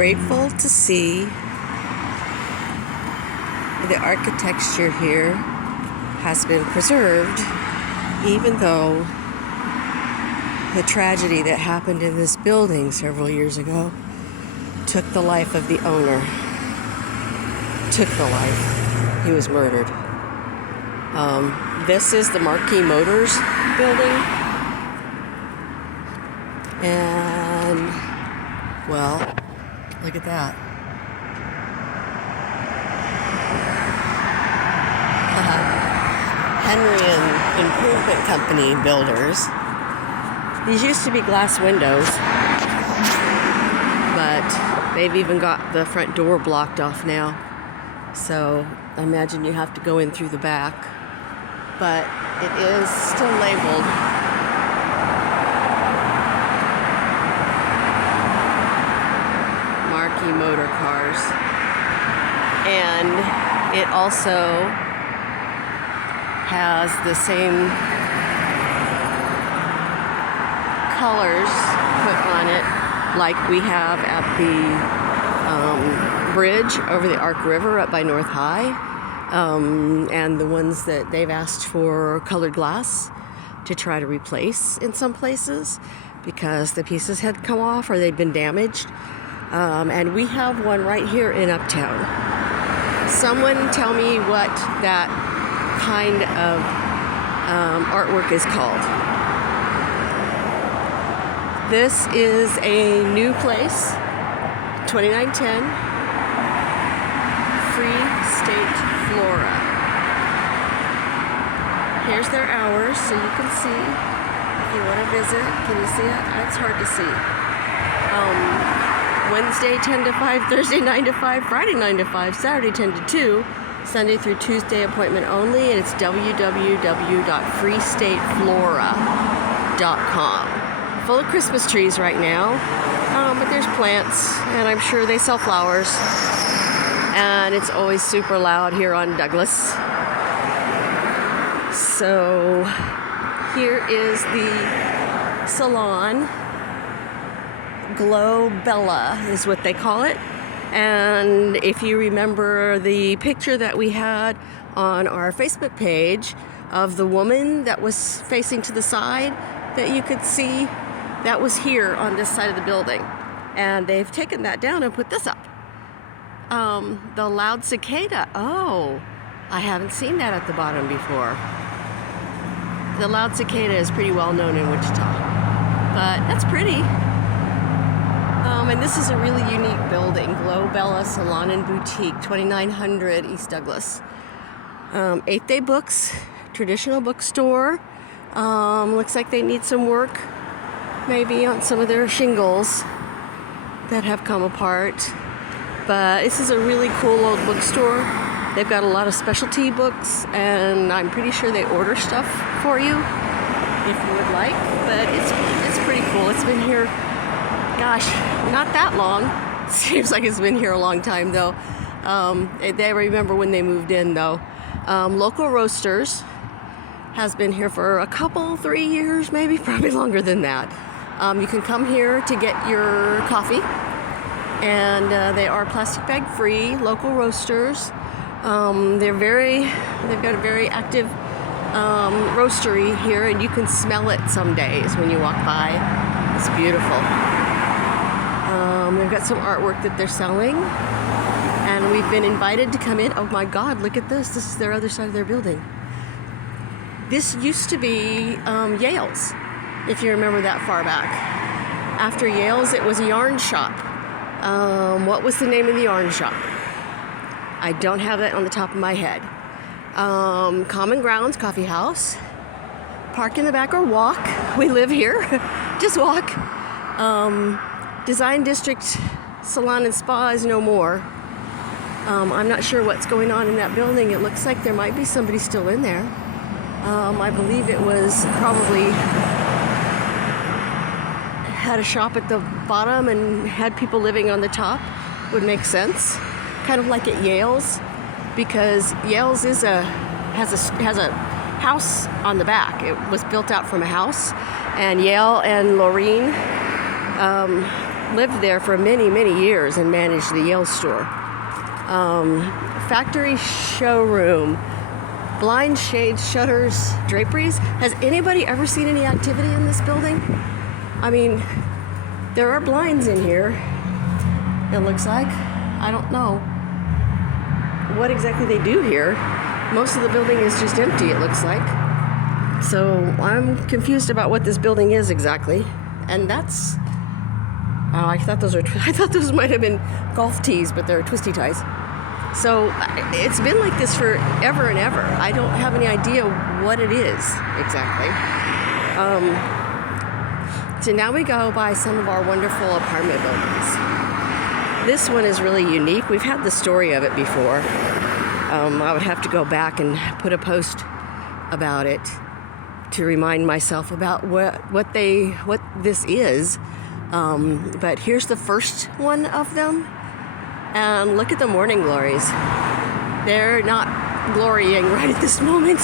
grateful to see the architecture here has been preserved, even though the tragedy that happened in this building several years ago took the life of the owner. He was murdered. This is the Marquis Motors building. And, well, look at that. Henry and Improvement Company builders. These used to be glass windows, but they've even got the front door blocked off now. So I imagine you have to go in through the back, but it is still labeled. Marquis Motor Cars. And it also has the same colors put on it like we have at the bridge over the Ark River up by North High, and the ones that they've asked for colored glass to try to replace in some places because the pieces had come off or they'd been damaged. And we have one right here in Uptown. Someone tell me what that kind of artwork is called. This is a new place, 2910 Free State, Flora. Here's their hours so you can see if you want to visit. Can you see it? It's hard to see. Wednesday 10 to 5, Thursday 9 to 5, Friday 9 to 5, Saturday 10 to 2, Sunday through Tuesday appointment only, and it's www.freestateflora.com. Full of Christmas trees right now, but there's plants, and I'm sure they sell flowers, and it's always super loud here on Douglas. So here is the salon. Glow Bella is what they call it. And if you remember the picture that we had on our Facebook page of the woman that was facing to the side that you could see, that was here on this side of the building. And they've taken that down and put this up. The loud cicada. Oh, I haven't seen that at the bottom before. The loud cicada is pretty well known in Wichita. But that's pretty. And this is a really unique building, Glow Bella Salon and Boutique, 2900 East Douglas. 8th Day Books, traditional bookstore. Looks like they need some work, maybe on some of their shingles that have come apart. But this is a really cool old bookstore. They've got a lot of specialty books, and I'm pretty sure they order stuff for you if you would like. But it's pretty cool. It's been here, gosh, not that long. Seems like it's been here a long time though. They remember when they moved in though. Local Roasters has been here for a couple, 3 years, maybe, probably longer than that. You can come here to get your coffee, and they are plastic bag free. Local Roasters. They've got a very active roastery here, and you can smell it some days when you walk by. It's beautiful. They've got some artwork that they're selling, and we've been invited to come in. Oh my God, look at this. This is their other side of their building. This used to be Yale's, if you remember that far back. After Yale's, it was a yarn shop. What was the name of the yarn shop? I don't have that on the top of my head. Common Grounds Coffee House. Park in the back or walk. We live here. Just walk. Design District Salon and Spa is no more. I'm not sure what's going on in that building. It looks like there might be somebody still in there. I believe it was probably had a shop at the bottom and had people living on the top. Would make sense. Kind of like at Yale's, because Yale's has a house on the back. It was built out from a house, and Yale and Laureen lived there for many, many years and managed the Yale store. Factory showroom, blind shades, shutters, draperies. Has anybody ever seen any activity in this building? I mean, there are blinds in here, it looks like. I don't know what exactly they do here. Most of the building is just empty, it looks like. So I'm confused about what this building is exactly. And that's, oh, I thought those might have been golf tees, but they're twisty ties. So it's been like this for ever and ever. I don't have any idea what it is exactly. So now we go by some of our wonderful apartment buildings. This one is really unique. We've had the story of it before. I would have to go back and put a post about it to remind myself about what this is. But here's the first one of them. And look at the morning glories. They're not glorying right at this moment,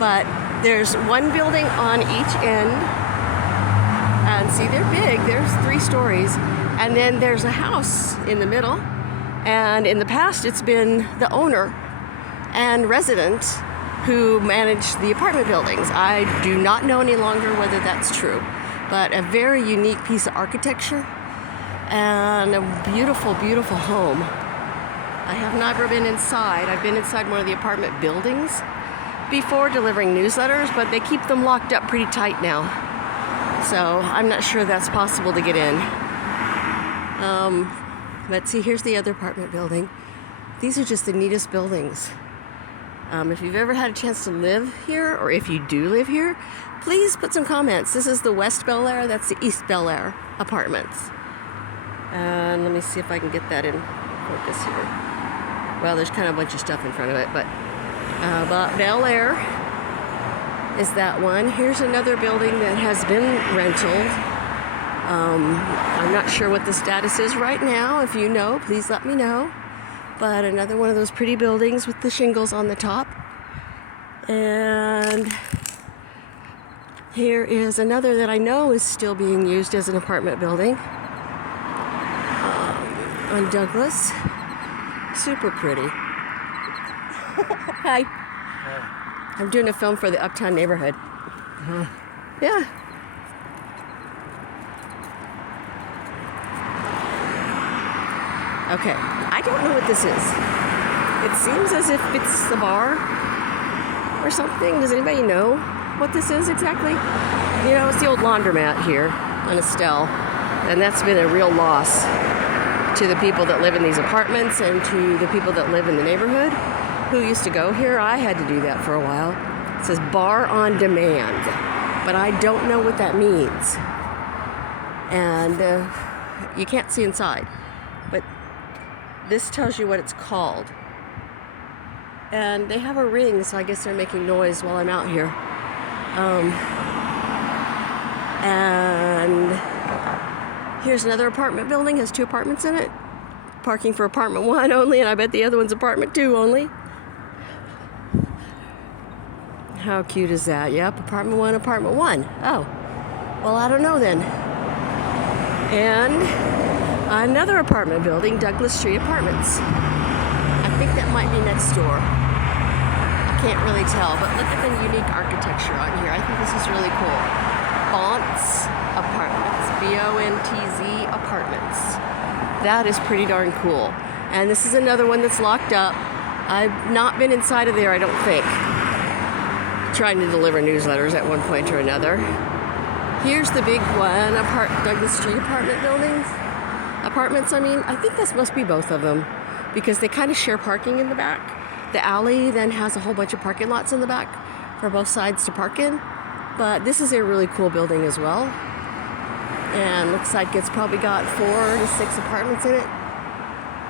but there's one building on each end. And see, they're big. There's 3 stories. And then there's a house in the middle. And in the past, it's been the owner and resident who managed the apartment buildings. I do not know any longer whether that's true, but a very unique piece of architecture and a beautiful, beautiful home. I have never been inside. I've been inside one of the apartment buildings before delivering newsletters, but they keep them locked up pretty tight now. So I'm not sure that's possible to get in. But see, here's the other apartment building. These are just the neatest buildings. If you've ever had a chance to live here, or if you do live here, please put some comments. This is the West Bel Air, that's the East Bel Air apartments. And let me see if I can get that in focus here. Well, there's kind of a bunch of stuff in front of it, but Bel Air is that one. Here's another building that has been rented. I'm not sure what the status is right now. If you know, please let me know. But another one of those pretty buildings with the shingles on the top. And here is another that I know is still being used as an apartment building on Douglas. Super pretty. Hi. I'm doing a film for the Uptown neighborhood. Yeah. Okay, I don't know what this is. It seems as if it's a bar or something. Does anybody know what this is exactly? You know, it's the old laundromat here on Estelle, and that's been a real loss to the people that live in these apartments and to the people that live in the neighborhood who used to go here. I had to do that for a while. It says bar on demand, but I don't know what that means. And you can't see inside, but this tells you what it's called. And they have a ring, so I guess they're making noise while I'm out here. And here's another apartment building, has 2 apartments in it. Parking for apartment 1 only, and I bet the other one's apartment 2 only. How cute is that? Yep, apartment 1, apartment 1. Oh, well, I don't know then. And another apartment building, Douglas Street Apartments. I think that might be next door. I can't really tell, but look at the unique architecture on here. I think this is really cool. Bontz Apartments, B-O-N-T-Z Apartments. That is pretty darn cool. And this is another one that's locked up. I've not been inside of there, I don't think. Trying to deliver newsletters at one point or another. Here's the big one, Douglas Street apartment buildings. Apartments, I think this must be both of them because they kind of share parking in the back. The alley then has a whole bunch of parking lots in the back for both sides to park in. But this is a really cool building as well. And looks like it's probably got 4 to 6 apartments in it.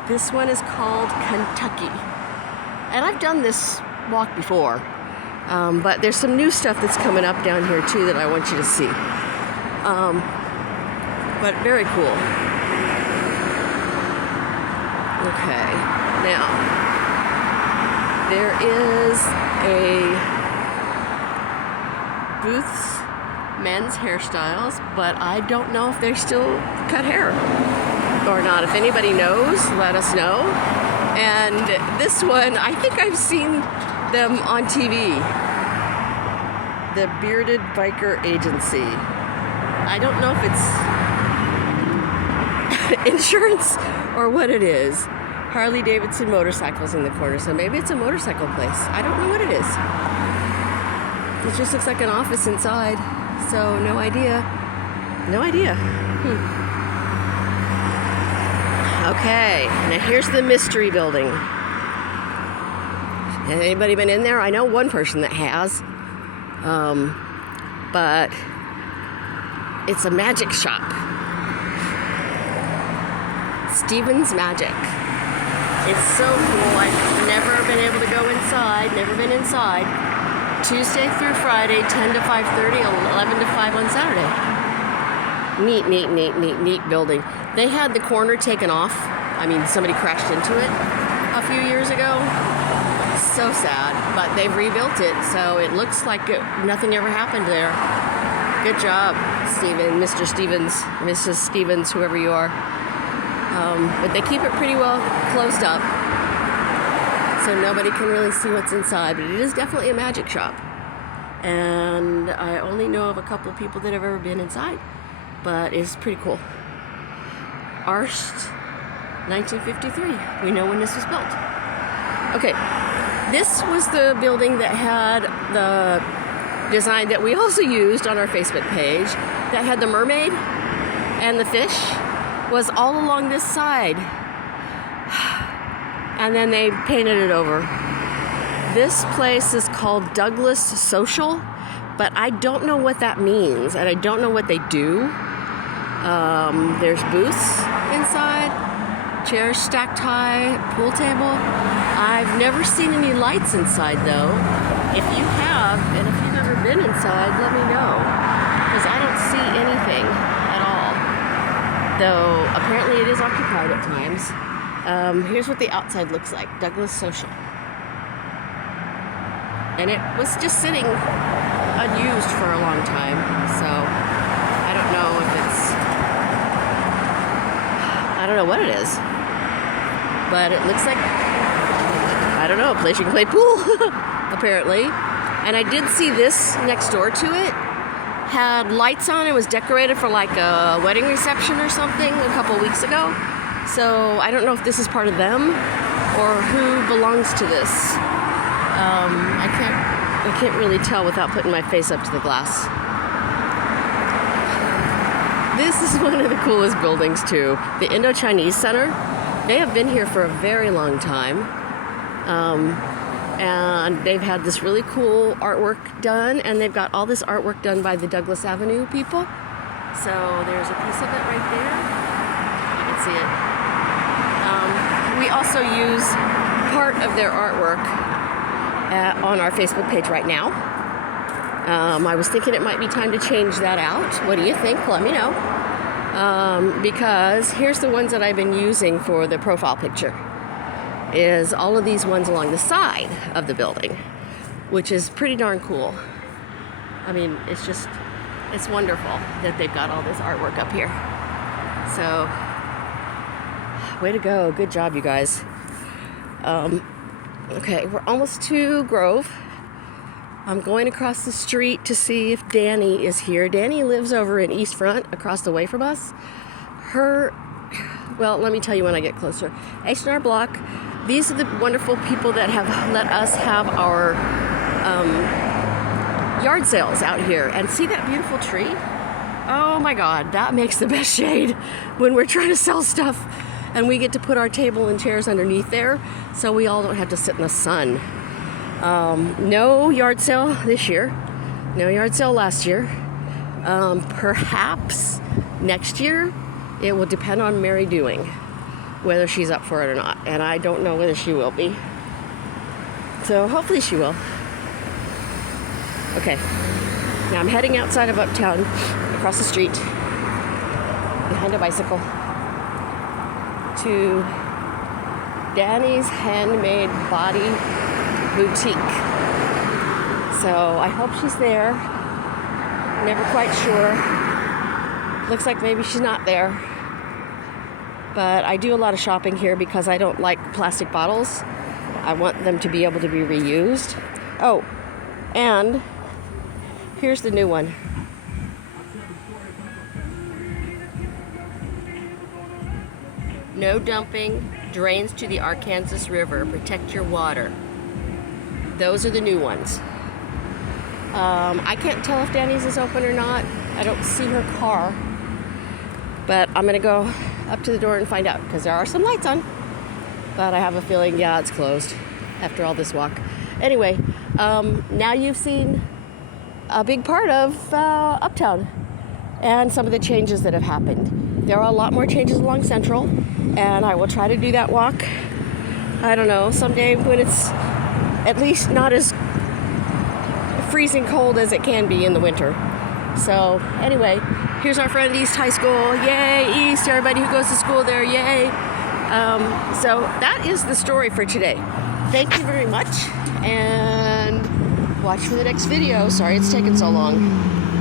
This one is called Kentucky. And I've done this walk before. But there's some new stuff that's coming up down here too that I want you to see. But very cool. Okay, now there is a Booth's men's hairstyles, but I don't know if they still cut hair or not. If anybody knows, let us know. And this one, I think I've seen them on TV. The Bearded Biker Agency. I don't know if it's insurance or what it is. Harley Davidson motorcycles in the corner, so maybe it's a motorcycle place. I don't know what it is. It just looks like an office inside, so no idea. No idea. Okay, now here's the mystery building. Has anybody been in there? I know one person that has, but it's a magic shop. Steven's Magic. It's so cool. I've never been able to go inside, never been inside. Tuesday through Friday, 10 to 5:30, 11 to 5 on Saturday. Neat building. They had the corner taken off. I mean, somebody crashed into it a few years ago. So sad, but they've rebuilt it, so it looks like nothing ever happened there. Good job, Steven, Mr. Stevens, Mrs. Stevens, whoever you are. But they keep it pretty well closed up, so nobody can really see what's inside, but it is definitely a magic shop. And I only know of a couple of people that have ever been inside, but it's pretty cool. Arst, 1953. We know when this was built. Okay, this was the building that had the design that we also used on our Facebook page, that had the mermaid and the fish, was all along this side. And then they painted it over. This place is called Douglas Social, but I don't know what that means, and I don't know what they do. There's booths inside, chairs stacked high, pool table. I've never seen any lights inside though. If you have, and if you've ever been inside, let me know, because I don't see anything at all. Though apparently it is occupied at times. Here's what the outside looks like, Douglas Social. And it was just sitting unused for a long time, so I don't know if I don't know what it is, but it looks like, I don't know, a place you can play pool, apparently. And I did see this next door to it, had lights on. It was decorated for like a wedding reception or something a couple weeks ago. So I don't know if this is part of them or who belongs to this. I can't really tell without putting my face up to the glass. This is one of the coolest buildings too. The Indo-Chinese Center. They have been here for a very long time. And they've had this really cool artwork done, and they've got all this artwork done by the Douglas Avenue people. So there's a piece of it right there. You can see it. We also use part of their artwork on our Facebook page right now. I was thinking it might be time to change that out. What do you think? Let me know. Because here's the ones that I've been using for the profile picture. Is all of these ones along the side of the building, which is pretty darn cool. I mean, it's wonderful that they've got all this artwork up here. So, way to go. Good job, you guys. Okay, we're almost to Grove. I'm going across the street to see if Danny is here. Danny lives over in East Front, across the way from us. Well, let me tell you when I get closer. H&R Block. These are the wonderful people that have let us have our yard sales out here. And see that beautiful tree? Oh my God, that makes the best shade when we're trying to sell stuff. And we get to put our table and chairs underneath there, so we all don't have to sit in the sun. No yard sale this year. No yard sale last year. Perhaps next year. It will depend on Mary doing, whether she's up for it or not. And I don't know whether she will be. So hopefully she will. Okay. Now I'm heading outside of Uptown, across the street, behind a bicycle, to Danny's Handmade Body Boutique. So I hope she's there. Never quite sure. Looks like maybe she's not there. But I do a lot of shopping here because I don't like plastic bottles. I want them to be able to be reused. Oh, and here's the new one. No dumping, drains to the Arkansas River, protect your water. Those are the new ones. I can't tell if Danny's is open or not. I don't see her car. But I'm gonna go up to the door and find out because there are some lights on. But I have a feeling, yeah, it's closed after all this walk. Anyway, now you've seen a big part of Uptown and some of the changes that have happened. There are a lot more changes along Central, and I will try to do that walk, I don't know, someday when it's at least not as freezing cold as it can be in the winter. So anyway, here's our friend East High School. Yay, East, everybody who goes to school there, yay. So that is the story for today. Thank you very much, and watch for the next video. Sorry it's taken so long.